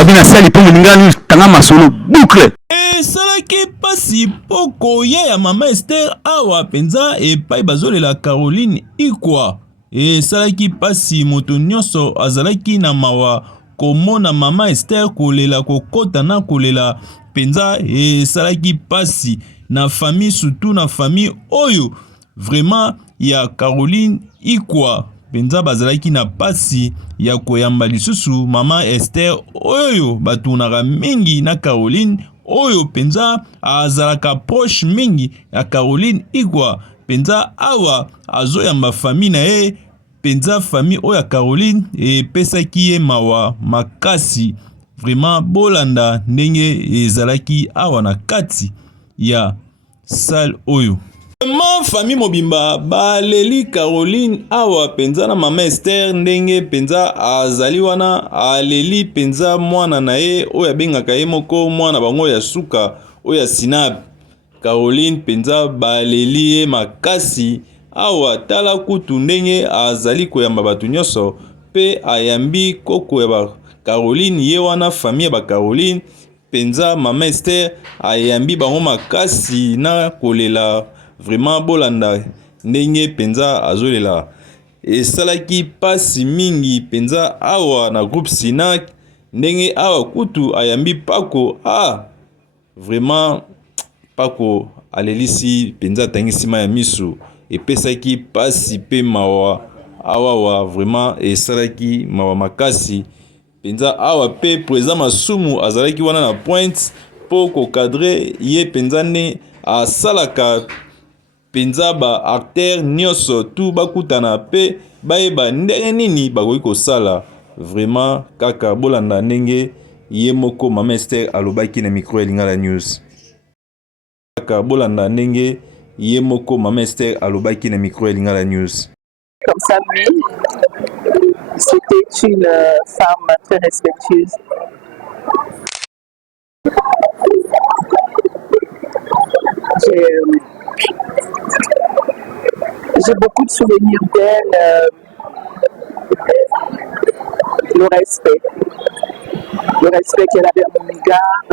babina sali po ngani tanga masolo boucle. Esalaki pasi poko ya mama Esther awa penza epai bazolela Caroline Ikwa. Esalaki pasi moto nyonso azalaki na mawa komona mama Esther kolela kokota na kolela penza. Esalaki pasi na famille, surtout na famille oyo vraiment ya Caroline Ikwa. Penza bazalaki na pasi ya koyamba lisusu mama Esther oyo batunaka mingi na Caroline oyo penza azalaka proche mingi ya Caroline Ikwa. Penza awa azoyamba famille na ye, penza famille oyo ya Caroline epesaki ye mawa makasi. Vraiment bolanda ndenge ezalaki awa na kati ya salle oyo. Ma famille mobimba baleli Caroline awa penza na mama Esther ndenge penza azali wana aleli penza mwana na ye oyo abengaka ye moko mwana bango ya suka oyo ya Sinab. Caroline penza baleli ye makasi awa tala kutu ndenge azali koyamba batu nyonso pe ayambi koko ya ba Caroline ye wana famille ya ba Caroline penza mama Esther ayambi bango makasi na kolela. Vraiment bolanda ndenge penza azolela. Esalaki pasi mingi penza awa na groupe Sinak ndenge awa kutu ayambi Pako. Vraiment Pako alelisi penza tangisima ya misu epesaki pasi pe mawa awa vraiment esalaki mawa makasi penza awa pe président Masumu azalaki wana na pointe poko cadre ye penza ne asalaka penza ba acteur nyonso tu bakutana pe bayeba ndenge nini bakoki kosala. Vraiment kaka bolanda ndenge ye moko mama Esther alobaki na micro ya Lingala News. Kaka bolanda ndenge ye moko mama Esther alobaki na micro ya Lingala News. Comme ça, mais c'était une femme très respectueuse. J'ai beaucoup de souvenirs d'elle, le respect qu'elle avait à mon égard.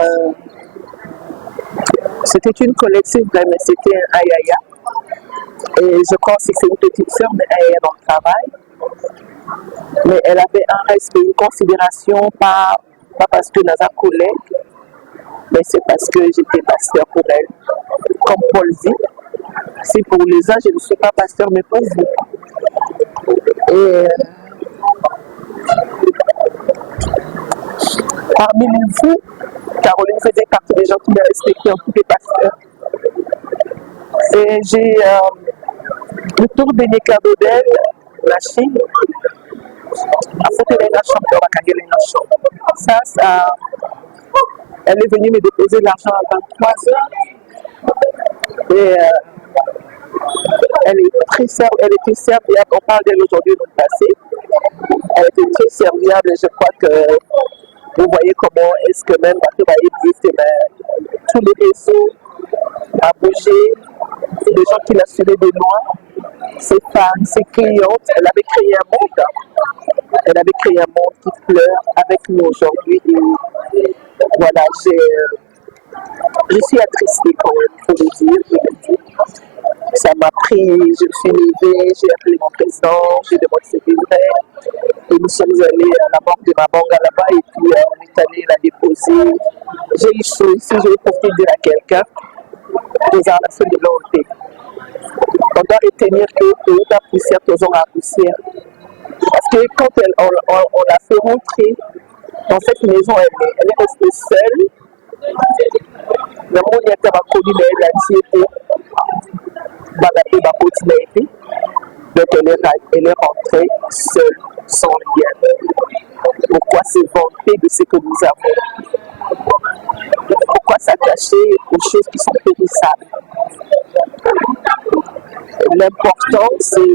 C'était une collective, mais c'était un ayaya. Et je crois que c'est une petite sœur, mais elle est dans le travail. Mais elle avait un respect, une considération, pas parce que nous sommes collègues, mais c'est parce que j'étais pasteur pour elle. Comme Paul dit, c'est pour les uns, je ne suis pas pasteur, mais pour vous. Et parmi vous, Caroline faisait partie des gens qui me respectaient en tous les pasteurs. Et j'ai le tour des cadeaux d'elle, la Chine, a fait la chambre, ça, elle est venue me déposer l'argent à 23 heures. Et elle était serviable. On parle d'elle aujourd'hui dans le passé. Elle était très serviable et je crois que vous voyez comment est-ce que même tous les réseaux a bougé, les gens qui la suivaient de loin, ses fans, ses clientes. Elle avait créé un monde. Elle avait créé un monde qui pleure avec nous aujourd'hui. Et voilà, je suis attristée quand même, il faut le dire. Ça m'a pris, je me suis levée, j'ai appelé mon président, j'ai demandé si c'était vrai. Et nous sommes allés à la banque de Mabanga là-bas et puis on est allé la déposer. J'ai eu chaud ici, j'ai profité de dire à quelqu'un, des arnaques de l'autre. On doit retenir que la poussière, toujours la poussière. Parce que quand on l'a fait rentrer dans cette maison, elle est restée seule. Le monde était connu, mais elle a dit donc elle est rentrée seule, sans rien. Pourquoi se vanter de ce que nous avons? Pourquoi s'attacher aux choses qui sont périssables? L'important, c'est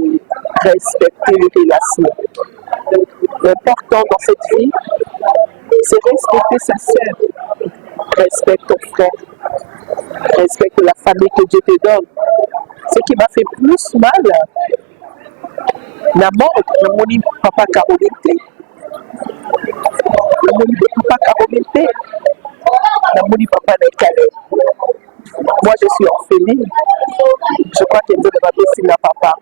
respecter les relations. L'important dans cette vie, c'est respecter sa sœur, respecte ton frère, respecte la famille que Dieu te donne. Ce qui m'a fait plus mal, la mort de mon papa Caroline. Le papa Caroline Namouni papa n'est calé. Moi, je suis orpheline. Je crois qu'elle devrait baisser ma papa.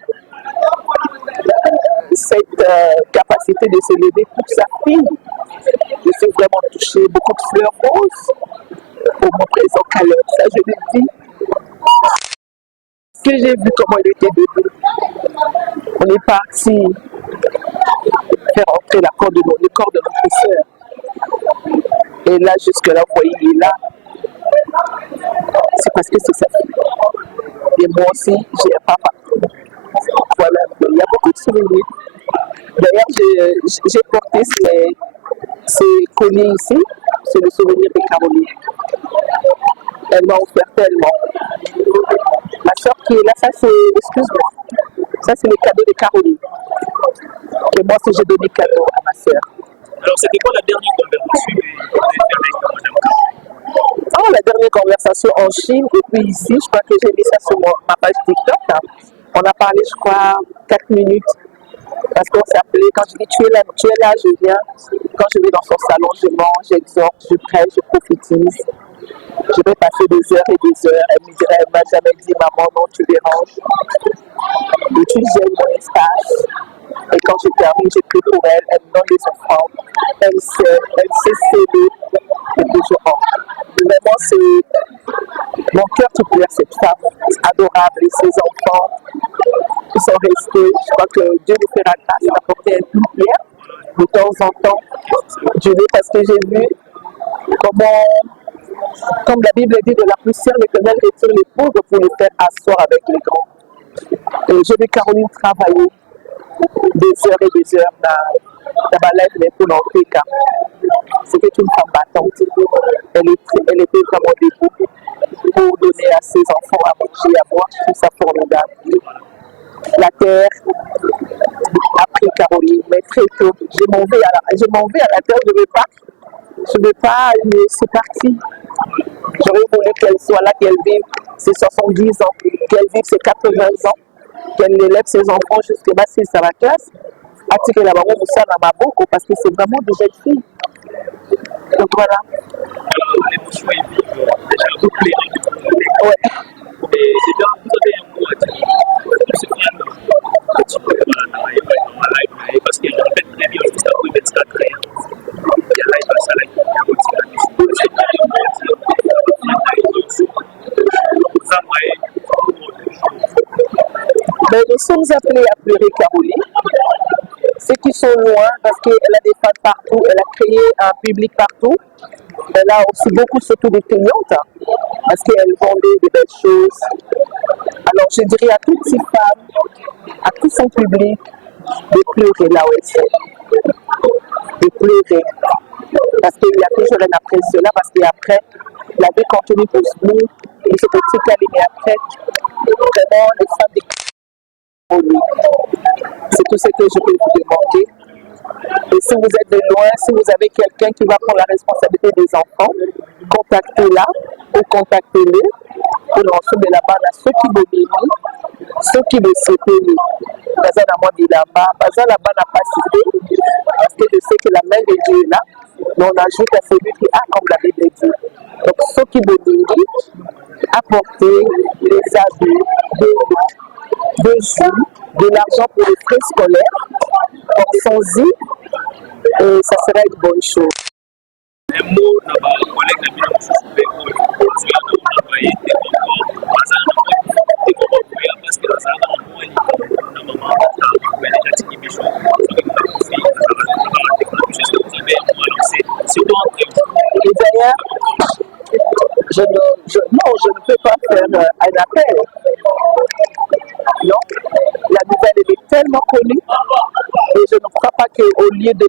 Cette capacité de se lever pour sa fille, je suis vraiment touchée. Beaucoup de fleurs roses pour mon présent Caleb. Ça, je le dis. Que j'ai vu comment il était debout. On est parti faire entrer le corps de notre sœur. Et là, jusque-là, vous voyez, il est là. C'est parce que c'est sa fille. Et moi aussi, j'ai un papa. Voilà, il y a beaucoup de souvenirs. D'ailleurs, j'ai porté ces colliers ici. C'est le souvenir de Caroline. Elle m'a offert tellement. Ma soeur qui est là, ça c'est, excuse-moi, ça c'est le cadeau de Caroline. Et moi, si j'ai donné cadeau à ma soeur. Alors, c'était quoi la dernière conversation que vous avez fait avec Madame Caroline? Oh, la dernière conversation en Chine, et puis ici, je crois que j'ai mis ça sur ma page TikTok. Hein. On a parlé, je crois, 4 minutes. Parce qu'on s'appelait, quand je dis tu es là, je viens. Quand je vais dans son salon, je mange, j'exhorte, je prêche, je prophétise. Je vais passer des heures et des heures. Elle me dirait, elle m'a jamais dit, maman, non, tu déranges. Et tu gênes mon espace. Et quand je termine, je prie pour elle. Elle me donne des offrandes. Elle sait s'aider. Et puis je rentre. Vraiment, c'est mon cœur qui pleure cette femme adorable et ses enfants qui sont restés. Je crois que Dieu nous fera grâce d'apporter un peu de pierre de temps en temps. Je vais parce que j'ai vu comment, comme la Bible dit, de la poussière, l'Éternel retire les pauvres pour les faire asseoir avec les grands. Et j'ai vu Caroline travailler des heures et des heures dans ma life pour l'Afrique. C'était une femme battante. Elle était vraiment debout pour donner à ses enfants à manger, à boire. Je trouve ça formidable. La terre a pris Caroline, mais très tôt. Je m'en vais à la terre, je ne veux pas, mais c'est parti. J'aurais voulu qu'elle soit là, qu'elle vive ses 70 ans, qu'elle vive ses 80 ans, qu'elle élève ses enfants jusqu'à si ça va classe. Attirer la maman Moussa dans ma boucle parce que c'est vraiment des jeunes filles. Donc voilà. L'émotion est vive, déjà bouclée. Ouais. Et déjà, vous avez un mot à dire pour ce film, un petit peu dans ma live, parce qu'il y a en fait très bien juste après 24 ans. Il y a live à ça, il y a ben, nous sommes appelés à pleurer Caroline. Ceux qui sont loin, parce qu'elle a des fans partout, elle a créé un public partout. Elle a aussi beaucoup, surtout des clientes, parce qu'elle vendait des belles choses. Alors je dirais à toutes ces femmes, à tout son public, de pleurer là où elles sont. De pleurer. Parce qu'il y a toujours un après cela, parce qu'après, la vie continue pour nous, et ce petit câlin après, vraiment, les femmes des c'est tout ce que je peux vous demander. Et si vous êtes de loin, si vous avez quelqu'un qui va prendre la responsabilité des enfants, contactez-la ou contactez-le pour l'ensemble de la bande à ceux qui me bénissent, ceux qui me souhaitent. Baza na moi bilamba, baza la bande à pas cité, parce que je sais que la main de Dieu est là, mais on ajoute à celui qui a comme la Bible dit. Donc ceux qui me bénissent, apportez les habits, des jus, de l'argent pour les frais scolaires, pensons-y, et ça sera une bonne chose. Les mots de ma collègue de Milan Soussoubé, parce que on a travaillé parce que ça a envoyé na maman pour déjà dit que je et d'ailleurs, je ne peux pas faire un appel. Non, la nouvelle est tellement connue et je ne crois pas qu'au lieu de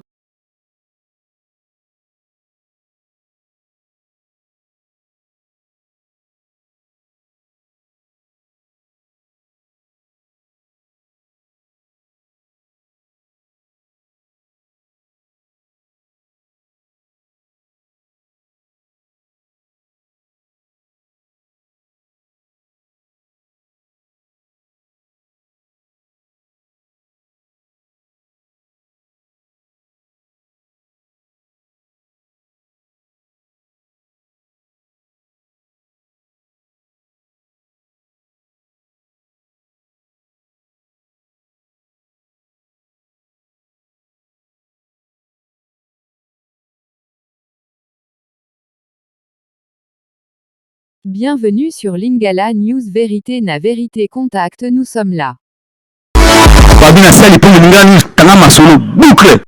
Bienvenue sur Lingala News Vérité na Vérité Contact, nous sommes là. Babina sali pe ningani tanga masolo boucle.